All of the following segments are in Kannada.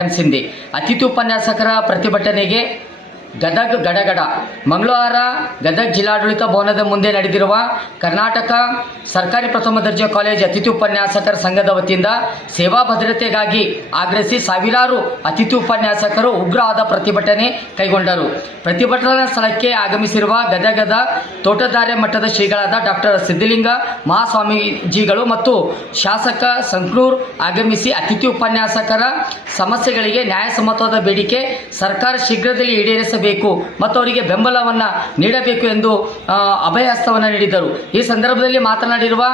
ಅನಿಸಿಂದೆ ಅತಿಥಿ ಉಪನ್ಯಾಸಕರ ಪ್ರತಿಭಟನೆಗೆ ಗದಗ್ ಗಡಗಡ. ಮಂಗಳವಾರ ಗದಗ್ ಜಿಲ್ಲಾಡಳಿತ ಭವನದ ಮುಂದೆ ನಡೆದಿರುವ ಕರ್ನಾಟಕ ಸರ್ಕಾರಿ ಪ್ರಥಮ ದರ್ಜೆ ಕಾಲೇಜ್ ಅತಿಥಿ ಉಪನ್ಯಾಸಕರ ಸಂಘದ ವತಿಯಿಂದ ಸೇವಾ ಭದ್ರತೆಗಾಗಿ ಆಗ್ರಹಿಸಿ ಸಾವಿರಾರು ಅತಿಥಿ ಉಪನ್ಯಾಸಕರು ಉಗ್ರವಾದ ಪ್ರತಿಭಟನೆ ಕೈಗೊಂಡರು. ಪ್ರತಿಭಟನಾ ಸ್ಥಳಕ್ಕೆ ಆಗಮಿಸಿರುವ ಗದಗದ ತೋಟದಾರ್ಯ ಮಠದ ಶ್ರೀಗಳಾದ ಡಾಕ್ಟರ್ ಸಿದ್ಧಲಿಂಗ, ಮಹಾಸ್ವಾಮೀಜಿಗಳು ಮತ್ತು ಶಾಸಕ ಸಂಕ್ನೂರ್ ಆಗಮಿಸಿ ಅತಿಥಿ ಉಪನ್ಯಾಸಕರ ಸಮಸ್ಯೆಗಳಿಗೆ ನ್ಯಾಯಸಮ್ಮತವಾದ ಬೇಡಿಕೆ ಸರ್ಕಾರ ಶೀಘ್ರದಲ್ಲಿ ಈಡೇರಿಸಬೇಕು ಮತ್ತು ಅವರಿಗೆ ಬೆಂಬಲವನ್ನು ನೀಡಬೇಕು ಎಂದು ಅಭಯಹಸ್ತವನ್ನು ನೀಡಿದರು ಈ ಸಂದರ್ಭದಲ್ಲಿ ಮಾತನಾಡಿರುವ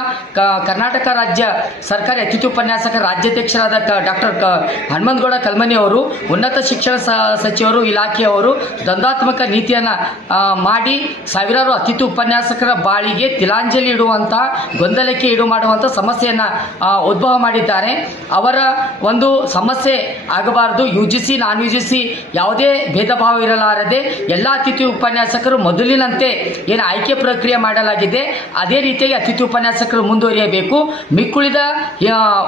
ಕರ್ನಾಟಕ ರಾಜ್ಯ ಸರ್ಕಾರಿ ಅತಿಥಿ ಉಪನ್ಯಾಸಕ ರಾಜ್ಯಾಧ್ಯಕ್ಷರಾದ ಡಾಕ್ಟರ್ ಹನುಮಂತಗೌಡ ಕಲ್ಮನಿ ಅವರು, ಉನ್ನತ ಶಿಕ್ಷಣ ಸಚಿವರು ಇಲಾಖೆಯವರು ದ್ವಂದ್ವಾತ್ಮಕ ನೀತಿಯನ್ನು ಮಾಡಿ ಸಾವಿರಾರು ಅತಿಥಿ ಉಪನ್ಯಾಸಕರ ಬಾಳಿಗೆ ತಿಲಾಂಜಲಿ ಇಡುವಂಥ ಗೊಂದಲಕ್ಕೆ ಈಡು ಮಾಡುವಂಥ ಸಮಸ್ಯೆಯನ್ನು ಉದ್ಭವ ಮಾಡಿದ್ದಾರೆ. ಅವರ ಒಂದು ಸಮಸ್ಯೆ ಆಗಬಾರದು. U G C, non U G C ಯಾವುದೇ ಭೇದ ಭಾವ ಇರಲಾರದೆ ಎಲ್ಲ ಅತಿಥಿ ಉಪನ್ಯಾಸಕರು ಮೊದಲಿನಂತೆ ಏನು ಆಯ್ಕೆ ಪ್ರಕ್ರಿಯೆ ಮಾಡಲಾಗಿದೆ, ಅದೇ ರೀತಿಯಾಗಿ ಅತಿಥಿ ಉಪನ್ಯಾಸಕರು ಮುಂದುವರಿಯಬೇಕು. ಮಿಕ್ಕುಳಿದ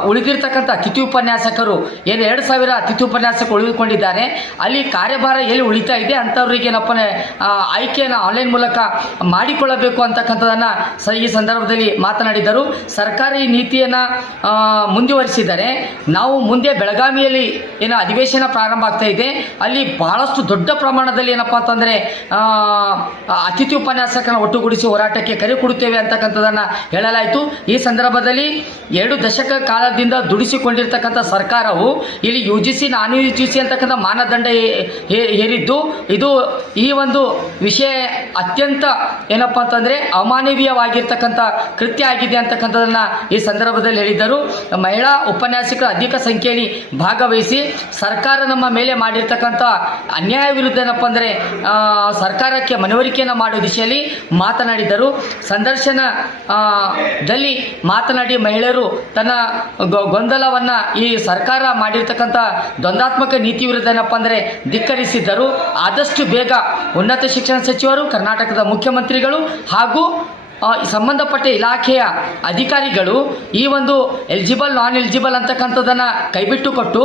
ಉಳಿದಿರ್ತಕ್ಕಂಥ ಅತಿಥಿ ಉಪನ್ಯಾಸಕರು ಏನು ಎರಡು ಸಾವಿರ ಅತಿಥಿ ಉಪನ್ಯಾಸಕರು ಉಳಿದುಕೊಂಡಿದ್ದಾರೆ. ಅಲ್ಲಿ ಕಾರ್ಯಭಾರ ಎಲ್ಲಿ ಉಳಿತಾ ಇದೆ ಅಂಥವ್ರಿಗೆ ಏನಪ್ಪ ಆಯ್ಕೆಯನ್ನು ಆನ್ಲೈನ್ ಮೂಲಕ ಮಾಡಿಕೊಳ್ಳಬೇಕು ಅಂತಕ್ಕಂಥದ್ದನ್ನು ಸ ಈ ಸಂದರ್ಭದಲ್ಲಿ ಮಾತನಾಡಿದರು. ಸರ್ಕಾರಿ ನೀತಿಯನ್ನು ಮುಂದುವರಿಸಿದರೆ ನಾವು ಮುಂದೆ ಬೆಳಗಾವಿಯಲ್ಲಿ ಏನು ಅಧಿವೇಶನ ಪ್ರಾರಂಭ ಆಗ್ತಾ ಇದೆ. ಅಲ್ಲಿ ಬಹಳಷ್ಟು ದೊಡ್ಡ ಪ್ರಮಾಣದಲ್ಲಿ ಏನಪ್ಪ ಅಂತಂದರೆ ಅತಿಥಿ ಉಪನ್ಯಾಸಕನ ಒಟ್ಟುಗೂಡಿಸಿ ಹೋರಾಟಕ್ಕೆ ಕರೆ ಕೊಡುತ್ತೇವೆ ಅಂತಕ್ಕಂಥದ್ದನ್ನು ಹೇಳಲಾಯಿತು. ಈ ಸಂದರ್ಭದಲ್ಲಿ ಎರಡು ದಶಕ ಕಾಲದಿಂದ ದುಡಿಸಿಕೊಂಡಿರ್ತಕ್ಕಂಥ ಸರ್ಕಾರವು ಇಲ್ಲಿ U G C non U G C ಅಂತಕ್ಕಂಥ ಮಾನದಂಡ ಹೇರಿದ್ದು. ಇದು ಈ ಒಂದು ವಿಷಯ ಅತ್ಯಂತ ಏನಪ್ಪ ಅಂತಂದರೆ ಅಮಾನವೀಯವಾಗಿರ್ತಕ್ಕಂಥ ಕೃತ್ಯ ಆಗಿದೆ ಅಂತಕ್ಕಂಥದ್ದನ್ನು ಈ ಸಂದರ್ಭದಲ್ಲಿ ಹೇಳಿದ್ದರು. ಮಹಿಳಾ ಉಪನ್ಯಾಸಕರು ಅಧಿಕ ಸಂಖ್ಯೆಯಲ್ಲಿ ಭಾಗವಹಿಸಿ ಸರ್ಕಾರ ನಮ್ಮ ಮೇಲೆ ಮಾಡಿರ್ತಕ್ಕಂಥ ಅನ್ಯಾಯ ವಿರುದ್ಧ ಏನಪ್ಪ ಅಂದರೆ ಸರ್ಕಾರಕ್ಕೆ ಮನವರಿಕೆಯನ್ನು ಮಾಡುವ ದಿಶೆಯಲ್ಲಿ ಮಾತನಾಡಿದರು ಸಂದರ್ಶನ ದಲ್ಲಿ ಮಾತನಾಡಿ ಮಹಿಳೆಯರು ತನ್ನ ಗೊಂದಲವನ್ನು ಈ ಸರ್ಕಾರ ಮಾಡಿರ್ತಕ್ಕಂಥ ದ್ವಂದಾತ್ಮಕ ನೀತಿ ವಿರುದ್ಧ ಏನಪ್ಪ ಅಂದರೆ ಧಿಕ್ಕರಿಸಿದ್ದರು. ಆದಷ್ಟು ಬೇಗ ಉನ್ನತ ಶಿಕ್ಷಣ ಸಚಿವರು, ಕರ್ನಾಟಕದ ಮುಖ್ಯಮಂತ್ರಿಗಳು ಹಾಗೂ ಸಂಬಂಧಪಟ್ಟ ಇಲಾಖೆಯ ಅಧಿಕಾರಿಗಳು ಈ ಒಂದು ಎಲಿಜಿಬಲ್ ನಾನ್ ಎಲಿಜಿಬಲ್ ಅಂತಕ್ಕಂಥದ್ದನ್ನು ಕೈಬಿಟ್ಟು ಕೊಟ್ಟು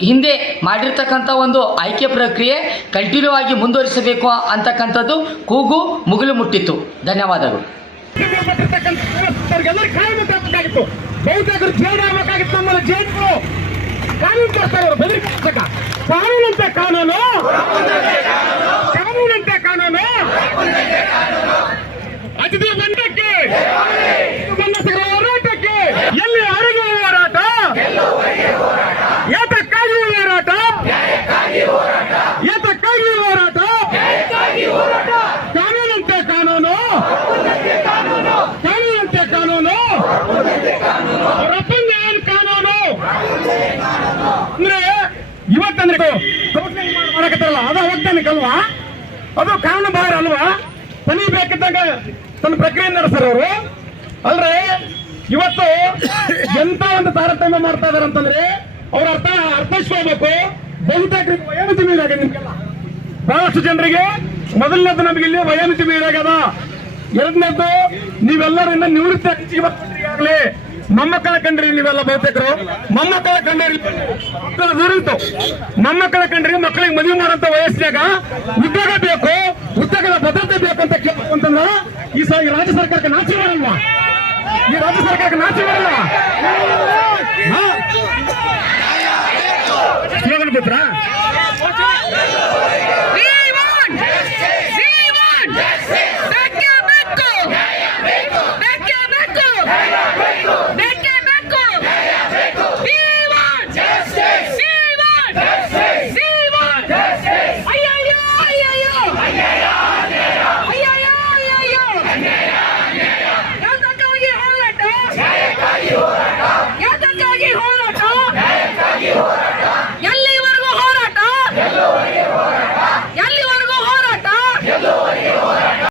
ಹಿಂದೆ ಮಾಡಿರ್ತಕ್ಕಂಥ ಒಂದು ಆಯ್ಕೆ ಪ್ರಕ್ರಿಯೆ ಕಂಟಿನ್ಯೂ ಆಗಿ ಮುಂದುವರಿಸಬೇಕು ಅಂತಕ್ಕಂಥದ್ದು ಕೂಗು ಮುಗಿಲು ಮುಟ್ಟಿತ್ತು. ಧನ್ಯವಾದಗಳು. ಕಾನೂನು. ಮಾಡಕತ್ತಾರಲ್ಲ ಅದ ಹೋಗ್ತಾನೆ ಕಲ್ವಾ ಅದು ಕಾನೂನು ಬಾರ ಅಲ್ವಾ? ತನಿ ಬೇಕಿದ್ದಾಗ ತನ್ನ ಪ್ರಕ್ರಿಯೆ ನಡೆಸ್ತಾರ ಅವರು. ಅಲ್ರಿ, ಇವತ್ತು ಎಂತ ಒಂದು ತಾರತಮ್ಯ ಮಾಡ್ತಾ ಇದಾರೆ ಅಂತಂದ್ರೆ ಅವ್ರ ಅರ್ಥ ಅರ್ಥೈಸ್ಕೋಬೇಕು ಬಹುತೇಕ ವಯೋಮಿತಿ ಮೀರಾಗ ನಿಮ್ಗೆಲ್ಲ. ಬಹಳಷ್ಟು ಜನರಿಗೆ ಮೊದಲನೇದು ನಮಗೆ ಇಲ್ಲಿ ವಯೋಮಿತಿ ಮೀರಾಗದ ಎರಡನೇದ್ದು ನೀವೆಲ್ಲರೂ ಇನ್ನ ನಿವೃತ್ತಿ ಆಗ್ಲಿ ಮೊಮ್ಮಕ್ಕಳ ಕಂಡ್ರಿ ನೀವೆಲ್ಲ ಬಹುತೇಕರು? ಮೊಮ್ಮಕ್ಕಳ ಕಂಡ್ರಿ. ಮಕ್ಕಳ ದೂರಿತ್ತು ಮೊಮ್ಮಕ್ಕಳ ಕಂಡ್ರಿ ಮಕ್ಕಳಿಗೆ ಮದುವೆ ಮಾಡೋಂತ ವಯಸ್ಸಿನಾಗ ಉದ್ಯೋಗ ಬೇಕು, ಉದ್ಯೋಗದ ಭದ್ರತೆ ಬೇಕು ಅಂತ ಕೇಳ್ಬೇಕು ಅಂತಂದ್ರ ಈ ಈ ರಾಜ್ಯ ಸರ್ಕಾರಕ್ಕೆ ನಾಚಿ ಮಾಡಲ್ವಾ? ಈ ರಾಜ್ಯ ಸರ್ಕಾರಕ್ಕೆ ನಾಚಿ ಮಾಡಲ್ಲ? ಸ್ಲೋಗನ್